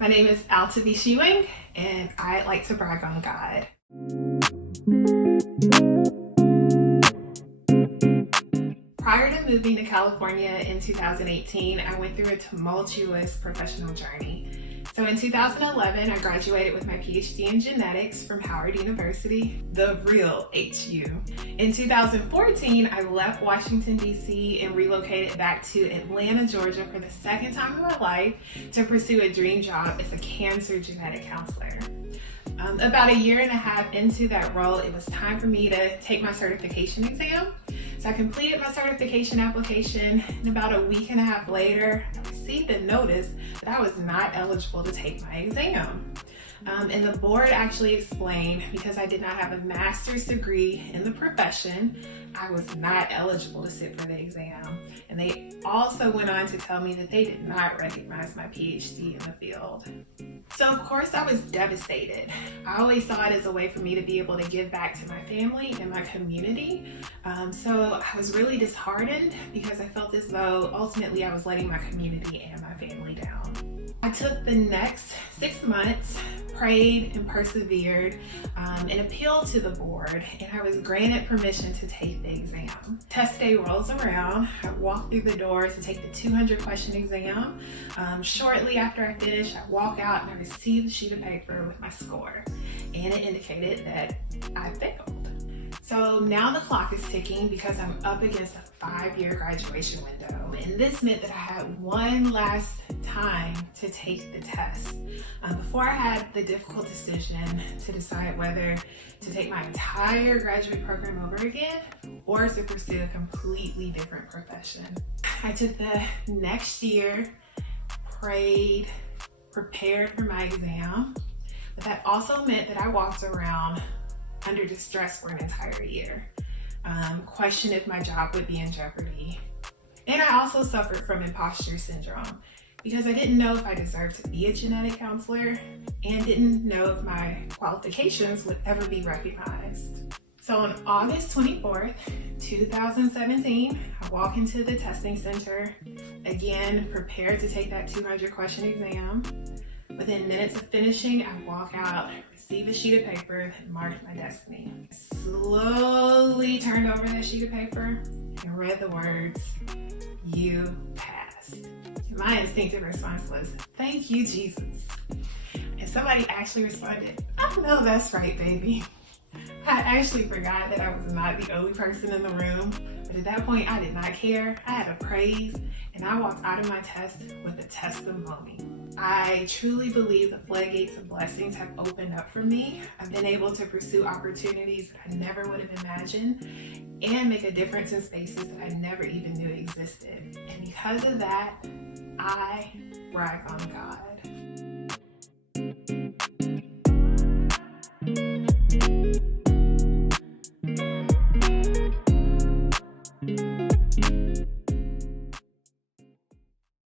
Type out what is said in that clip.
My name is Altavi Shiwing, and I like to brag on God. Prior to moving to California in 2018, I went through a tumultuous professional journey. So in 2011, I graduated with my PhD in genetics from Howard University, the real HU. In 2014, I left Washington, D.C. and relocated back to Atlanta, Georgia for the second time in my life to pursue a dream job as a cancer genetic counselor. About a year and a half into that role, it was time for me to take my certification exam. So I completed my certification application, and about a week and a half later, I received a notice that I was not eligible to take my exam. And the board actually explained because I did not have a master's degree in the profession, I was not eligible to sit for the exam. And they also went on to tell me that they did not recognize my PhD in the field. So of course I was devastated. I always saw it as a way for me to be able to give back to my family and my community. So I was really disheartened because I felt as though ultimately I was letting my community and my family down. I took the next 6 months, prayed and persevered, and appealed to the board, and I was granted permission to take the exam. Test day rolls around. I walk through the door to take the 200 question exam. Shortly after I finished, I walk out and I receive the sheet of paper with my score, and it indicated that I failed. So now the clock is ticking because I'm up against a 5-year graduation window, and this meant that I had one last time to take the test before I had the difficult decision to decide whether to take my entire graduate program over again or to pursue a completely different profession. I took the next year, prayed, prepared for my exam, but that also meant that I walked around under distress for an entire year, questioned if my job would be in jeopardy. And I also suffered from imposter syndrome because I didn't know if I deserved to be a genetic counselor and didn't know if my qualifications would ever be recognized. So on August 24th, 2017, I walk into the testing center, again, prepared to take that 200 question exam. Within minutes of finishing, I walk out, receive a sheet of paper that marked my destiny. I slowly turned over that sheet of paper and read the words, "You passed." And my instinctive response was, "Thank you, Jesus." And somebody actually responded, "I know that's right, baby." I actually forgot that I was not the only person in the room, but at that point I did not care. I had a praise, and I walked out of my test with a testimony. I truly believe the floodgates of blessings have opened up for me. I've been able to pursue opportunities that I never would have imagined and make a difference in spaces that I never even knew existed. And because of that, I brag on God.